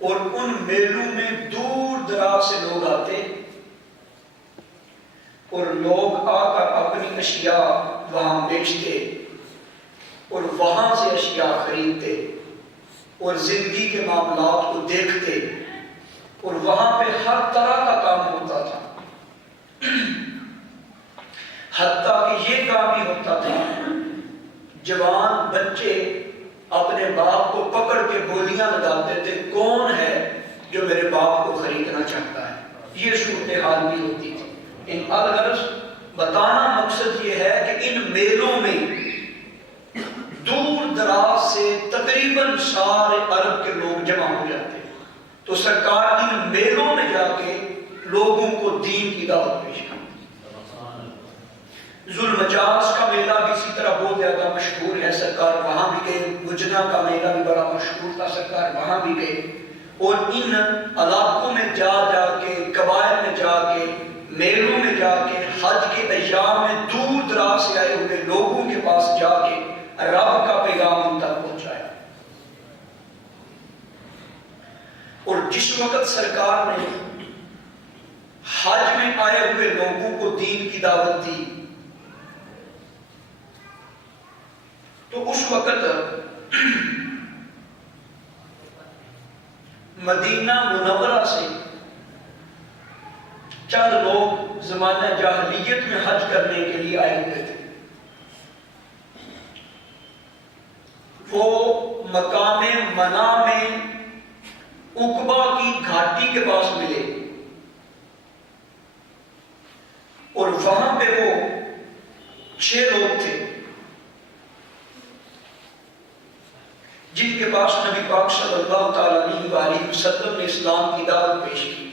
اور ان میلوں میں دور دراز سے لوگ آتے اور لوگ آ کر اپنی اشیاء وہاں بیچتے اور وہاں سے اشیاء خریدتے اور زندگی کے معاملات کو دیکھتے، اور وہاں پہ ہر طرح کا کام ہوتا تھا، حتیٰ کہ یہ کام بھی ہوتا تھا جوان بچے اپنے باپ کو پکڑ کے بولیاں لگاتے تھے، کون ہے جو میرے باپ کو خریدنا چاہتا ہے۔ یہ صورتحال بھی ہوتی تھی۔ ان الغرض بتانا مقصد یہ ہے کہ ان میلوں میں دور دراز سے تقریباً سارے عرب کے لوگ جمع ہو جاتے، تو سرکار ان میلوں میں جا کے لوگوں کو دین کی دعوت پیش کرتی۔ ذوالمجاز کا میلہ بھی اسی طرح بہت زیادہ مشہور ہے، سرکار وہاں بھی گئے۔ مجنہ کا میلہ بھی بڑا مشہور تھا، سرکار وہاں بھی گئے، اور ان علاقوں میں جا جا کے، قبائل میں جا کے، میلوں میں جا کے، حج کے ایام میں دور دراز سے آئے ہوئے لوگوں کے پاس جا کے رب کا پیغام ان تک پہنچایا۔ اور جس وقت سرکار نے حج میں آئے ہوئے لوگوں کو دین کی دعوت دی، تو اس وقت مدینہ منورہ سے چند لوگ زمانہ جاہلیت میں حج کرنے کے لیے آئے ہوئے تھے۔ وہ مقام منع میں عقبہ کی گھاٹی کے پاس ملے، اور وہاں پہ وہ 6 لوگ تھے جن کے پاس نبی پاک صلی اللہ تعالیٰ علیہ وسلم نے اسلام کی دعوت پیش کی۔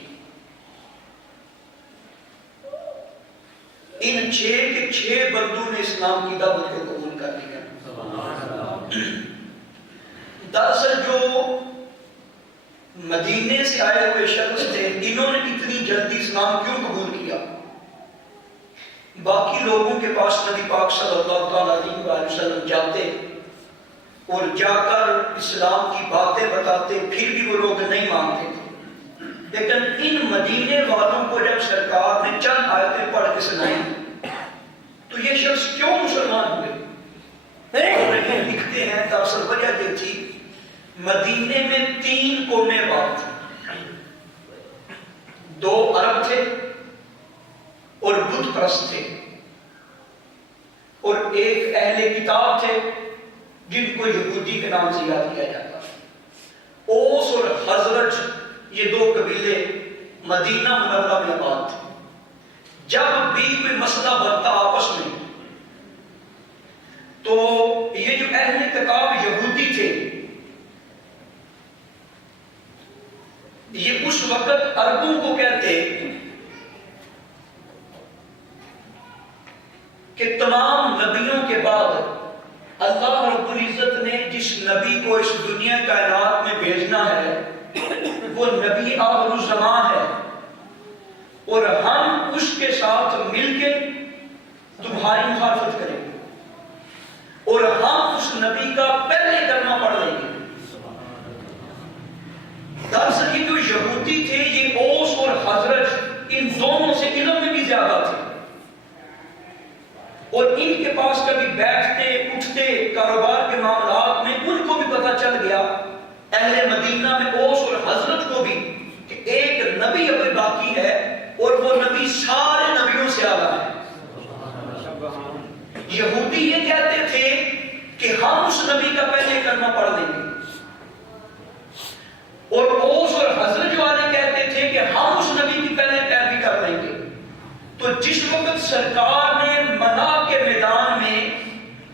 ان 6 کے 6 بندوں نے اسلام کی دعوت کو قبول کر لیا۔ دراصل جو مدینے سے آئے ہوئے شخص تھے، انہوں نے اتنی جلدی اسلام کیوں قبول کیا؟ باقی لوگوں کے پاس نبی پاک صلی اللہ تعالیٰ علیہ وسلم جاتے اور جا کر اسلام کی باتیں بتاتے، پھر بھی وہ لوگ نہیں مانتے تھے۔ لیکن ان مدینے والوں کو جب سرکار نے چند آیتیں پڑھ کے سنائی تو یہ شخص کیوں مسلمان ہوئے؟ اور یہ لکھتے ہیں دراصل وجہ یہ تھی، مدینے میں 3 قومیں بات تھیں، 2 عرب تھے اور بت پرست تھے، اور ایک اہل کتاب تھے جن کو یہودی کے نام سے یاد کیا جاتا ہے۔ اوس اور خزرج یہ 2 قبیلے مدینہ منورہ میں آباد تھے۔ جب بھی کوئی مسئلہ بنتا آپس میں تو یہ جو اہل کتاب یہودی تھے، یہ اس وقت عربوں کو کہتے کہ تمام نبیوں کے بعد اللہ رب العزت نے جس نبی کو اس دنیا کائنات میں بھیجنا ہے وہ نبی آخر الزمان ہے، اور ہم اس کے ساتھ مل کے تمہاری مخالفت کریں گے، اور ہم اس نبی کا پہلے کلمہ پڑھ لیں گے۔ دراصل یہ جو یہودی تھے، یہ اوس اور خزرج، ان دونوں سے علم میں بھی زیادہ تھے، اور ان کے پاس کبھی بیٹھتے اٹھتے کاروبار کے معاملات میں ان کو بھی پتہ چل گیا، اہل مدینہ میں اوس اور حضرت کو بھی، کہ ایک نبی ابھی باقی ہے اور وہ نبی سارے نبیوں سے اعلیٰ ہے۔ یہودی یہ کہتے تھے کہ ہم اس نبی کا پہلے کلمہ پڑھ لیں گے، اور اوس اور حضرت والے کہتے تھے کہ ہم اس نبی کی پہلے پیروی کر لیں گے۔ تو جس وقت سرکار نے منع کے میدان میں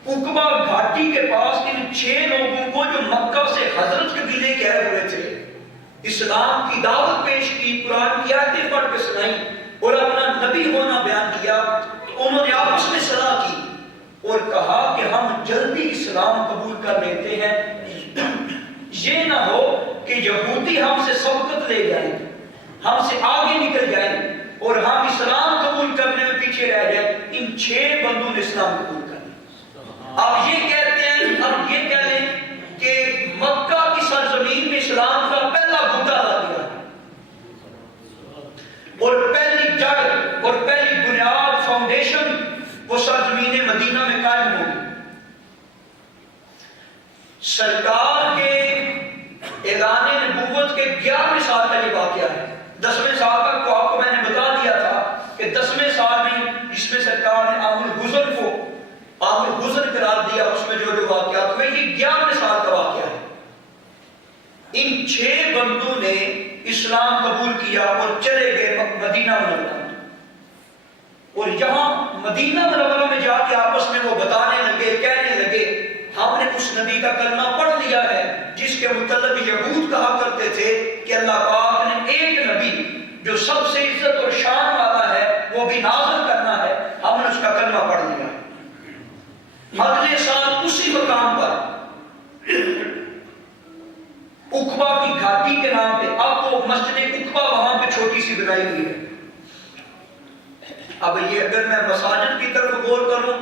عقبہ گھاٹی کے پاس ان 6 لوگوں کو جو مکہ سے حضرت قبیلے کے آئے ہوئے تھے اسلام کی دعوت پیش کی، قرآن کی آیتیں پڑھ کے سنائی اور اپنا نبی ہونا بیان کیا، تو انہوں نے آپس میں صلاح کی اور کہا کہ ہم جلدی اسلام قبول کر لیتے ہیں، یہ نہ ہو کہ یہودی ہم سے سبقت لے جائیں، ہم سے آگے نکل جائیں اور ہم اسلام قبول کرنے میں پیچھے رہ جائیں۔ ان 6 بندوں نے اسلام قبول کر لیا۔ اب یہ کہتے ہیں، اب یہ کہہ لیں کہ مکہ کی سرزمین میں اسلام کا پہلا اعلان نبوت کے 11ویں سال کا یہ واقعہ ہے. 10ویں سال کا تو آپ کو میں نے بتا دیا تھا کہ 10ویں سال میں جس میں سرکار نے عام الحزن کو عام الحزن قرار دیا، اس میں جو واقعات ہوئے، یہ 11ویں سال کا واقعہ ہے. ان 6 بندوں نے اسلام قبول کیا اور چلے گئے مدینہ منورہ میں. اور یہاں مدینہ منورہ میں جا کے آپس میں وہ بتانے لگے، کہنے لگے ہم نے اس نبی کا کلمہ پڑھ لیا ہے جس کے متعلق یہود کہا کرتے تھے کہ اللہ پاک نے ایک نبی جو سب سے عزت اور شان والا ہے وہ بھی نازل کرنا ہے، ہم نے اس کا کلمہ پڑھ لیا. اگلے سال اسی مقام پر عقبہ کی گھاٹی کے نام پہ، اب وہ مسجد عقبہ وہاں پہ چھوٹی سی بنائی ہوئی ہے. اب یہ اگر میں مساجد کی طرف غور کروں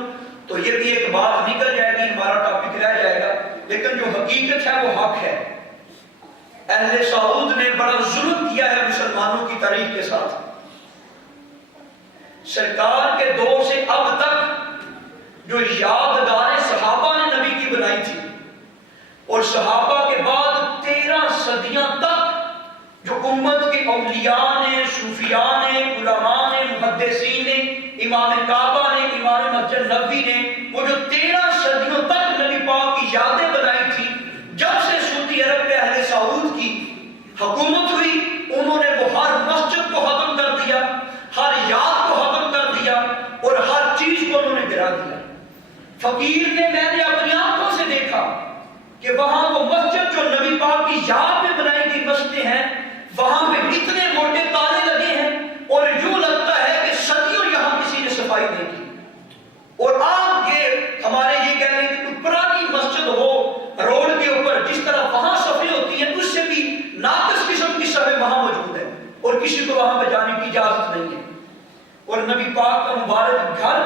تو یہ بھی ایک بات نکل جائے گی، ہمارا ٹاپک رہ جائے گا، لیکن جو حقیقت ہے وہ حق ہے. اہل سعود نے بڑا ظلم کیا ہے مسلمانوں کی تاریخ کے ساتھ. سرکار کے دور سے اب تک جو یادگار صحابہ نے نبی کی بنائی تھی، اور صحابہ کے بعد 13 صدیاں تک جو امت کے اولیاء نے، صوفیاء نے، علماء نے، محدثین نے، امام کعبہ نے، امام مسجد نبوی نے، وہ جو 13 صدیوں تک نبی پاک کی یادیں بنائی تھی، جب سے سعودی عرب میں اہل سعود کی حکومت ہوئی انہوں نے وہ ہر مسجد کو ختم کر دیا، ہر یاد کو ختم کر دیا اور ہر چیز کو انہوں نے گرا دیا. فقیر نے، میں نے اپنی آنکھوں سے دیکھا کہ وہاں وہ مسجد جو نبی پاک کی یاد میں بنائی گئی مسجدیں ہیں، وہاں پہ اتنے موٹے تالے لگے ہیں اور یوں لگتا ہے کہ صدیوں یہاں کسی نے صفائی نہیں کی. اور آپ یہ ہمارے یہ کہہ رہے ہیں کہ پرانی مسجد ہو روڈ کے اوپر، جس طرح وہاں صفیں ہوتی ہیں اس سے بھی ناقص قسم کی صفیں وہاں موجود ہیں اور کسی کو وہاں پہ جانے کی اجازت نہیں ہے. اور نبی پاک کا مبارک گھر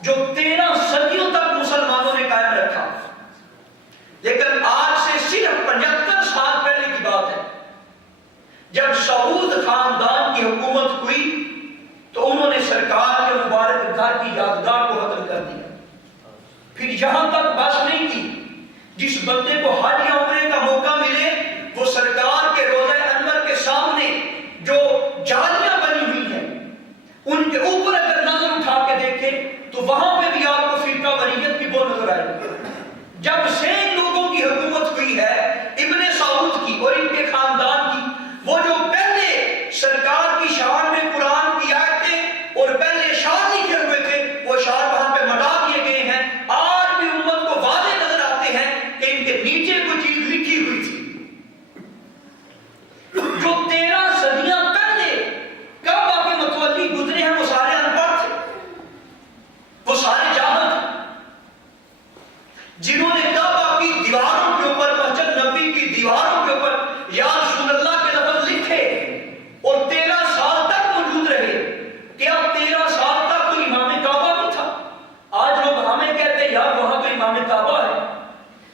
جو 13 صدیوں تک مسلمانوں نے قائم رکھا، لیکن آج سے صرف 75 سال پہلے کی بات ہے جب سعود خاندان کی حکومت ہوئی تو انہوں نے سرکار کے مبارک گھر کی یادگار کو ختم کر دیا. پھر یہاں تک بس نہیں کی، جس بندے کو حج یا عمرے کا موقع ملے وہ سرکار کے روضہ انور کے سامنے جو جالیاں بنی ہوئی ہیں ان کے اوپر اگر نظر اٹھا کے دیکھے تو وہاں پہ بھی آپ کو فرقہ واریت کی وہ نظر آئے گی. جب سے لوگوں کی حکومت ہوئی ہے ابن سعود کی اور ان کے خاندان کی، وہ جو پہلے سرکار کی شان میں قرآن کی آیتیں اور پہلے اشعار لکھے ہوئے تھے وہ اشعار وہاں پہ مٹا دیے گئے ہیں. آج بھی امت کو واضح نظر آتے ہیں کہ ان کے نیچے کوئی چیز لکھی ہوئی تھی. جو 13 صدیاں پہلے کعبہ کے متولی گزرے ہیں وہ سارے ان پڑھ تھے، وہ سارے جاہل تھے، جنہوں نے کعبہ کی دیواروں کے اوپر، مسجد نبوی کی دیواروں کے اوپر یا رسول اللہ کے لفظ لکھے اور 13 سال تک موجود رہے. کیا 13 سال تک کوئی امام کعبہ نہیں تھا؟ آج لوگ ہمیں کہتے ہیں یار وہاں تو امام کعبہ ہے،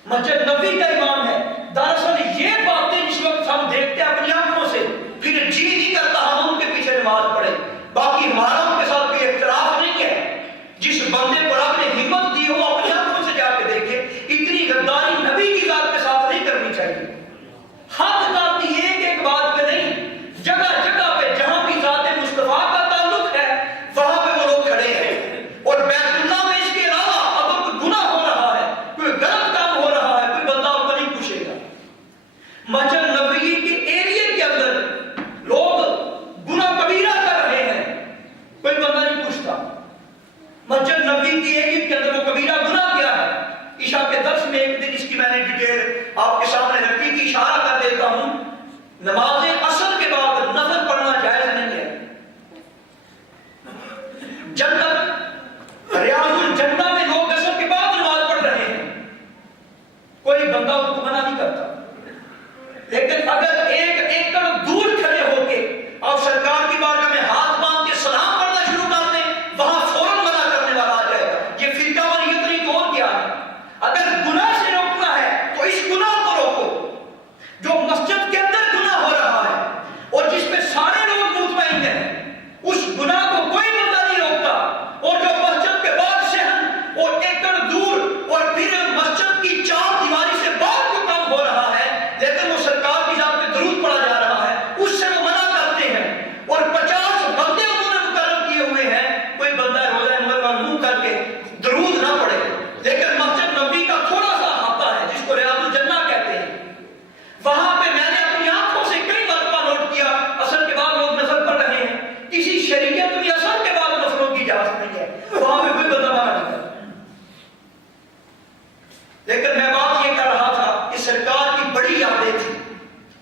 مسجد نبوی کا امام ہے. دراصل یہ باتیں جس وقت ہم دیکھتے ہیں اپنی آنکھوں سے پھر جی نہیں کرتا ہم ان کے پیچھے نماز پڑھیں. باقی ہمارا ان کے ساتھ کوئی اختلاف نہیں ہے. جس بندے کو رب نے ہمت دی ہو اپنی آنکھوں سے جا کے دیکھے. اتنی غداری نبی کی ذات کے ساتھ نہیں کرنی چاہیے. حد کرتی ایک بات پہ نہیں، جگہ جگہ پہ جہاں بھی ذات مصطفیٰ کا تعلق ہے وہاں پہ وہ لوگ کھڑے ہیں. اور بیت اللہ میں اس کے علاوہ اگر کوئی گناہ ہو رہا ہے، کوئی غلط کام ہو رہا ہے، کوئی بندہ آپ کو نہیں پوچھے گا. مسجد نبوی کے ایریے کے اندر لوگ گناہ کبیرہ کر رہے ہیں، کوئی بندہ نہیں پوچھتا. مسجد نبوی کی ایریے کے اندر وہ کبیرہ گناہ کیا ہے. عشاء کے درس میں ایک دن اس کی میں نے ڈیٹیل آپ کے سامنے رکھی تھی، اشارہ کر دیتا ہوں. نماز عصر کے بعد نفل پڑھنا جائز نہیں ہے. جنت ریاض الجنہ میں لوگ عصر کے بعد نماز پڑھ رہے ہیں، کوئی بندہ ان کو منع نہیں کرتا. لیکن اگر ایک ایکڑ دور کھڑے ہو کے اور سرکار کی بارگاہ میں ہاتھ باندھ کے سلام پڑھنا شروع کر دیں وہاں فوراً منع کرنے والا آ جائے گا. یہ فرقہ واریت نہیں تو اور کیا ہے. اگر گناہ سے روکنا ہے تو اس گناہ کو روکو جو مسجد کے اندر گناہ ہو رہا ہے اور جس پہ سارے لوگ مطمئن ہیں. اس گناہ کو کوئی بندہ نہیں روکتا. اور جو مسجد کے بعد صحن اور ایکڑ دور اور پھر مسجد کی 4 دیواری سے باہر کو کام ہو رہا ہے لیکن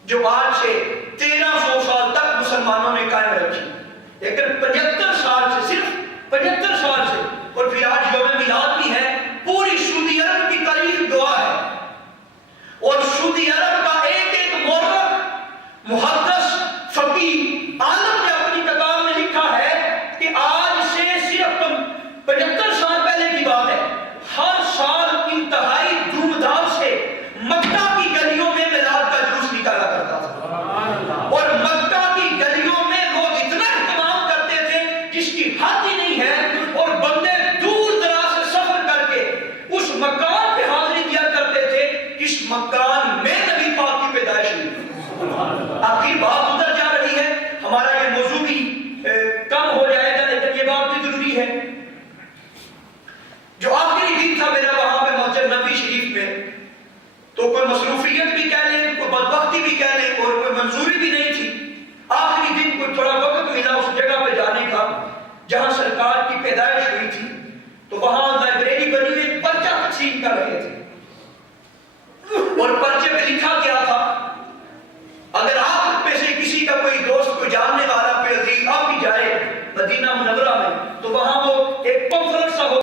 جو آج سے 1300 سال تک مسلمانوں نے قائم رکھی، لیکن 75 سال سے، صرف 75 سال سے، اور پھر آج یوم میلاد بھی ہے، پوری سعودی عرب کی تاریخ گواہ ہے، اور سعودی عرب کا ایک ایک مورخ، محدث، فقیہ، عالم نے اپنی کتاب میں لکھا ہے کہ آج سے صرف 75 سال پہلے کی بات ہے، ہر سال انتہائی دھوم دھام سے مکہ کی گلیوں میں میلاد کا جلوس نکالا کرتا تھا، اور مکہ کی گلیوں میں لوگ اتنا اہتمام کرتے تھے جس کی حد ہی نہیں ہے، اور بندے دور دراز سے سفر کر کے اس مکان پہ حاضری دیا کرتے تھے جس مکان میں نبی پاک کی پیدائش ہوئی۔ آخر بات ادھر جا رہی ہے، ہمارا یہ موضوع بھی کم ہو جائے گا، لیکن یہ بات بھی ضروری ہے۔ جو آخری دن تھا میرا وہاں پہ مسجد نبوی شریف میں، تو کوئی مصروفیت بھی کہہ لیں، کوئی بدبختی بھی کہہ لیں، اور کوئی منظوری بھی نہیں تھی، آخری دن کوئی تھوڑا وقت ملا اس جگہ پہ جانے کا جہاں سرکار کی پیدائش ہوئی تھی، تو وہاں لائبریری بنی ہوئی پرچہ تقسیم کر رہے تھے، اور پرچے پہ لکھا گیا تھا اگر آپ میں سے کسی کا کوئی دوست، کوئی جاننے والا، کوئی عزیز اب بھی جائے مدینہ منورہ میں، تو وہاں وہ ایک کانفرنس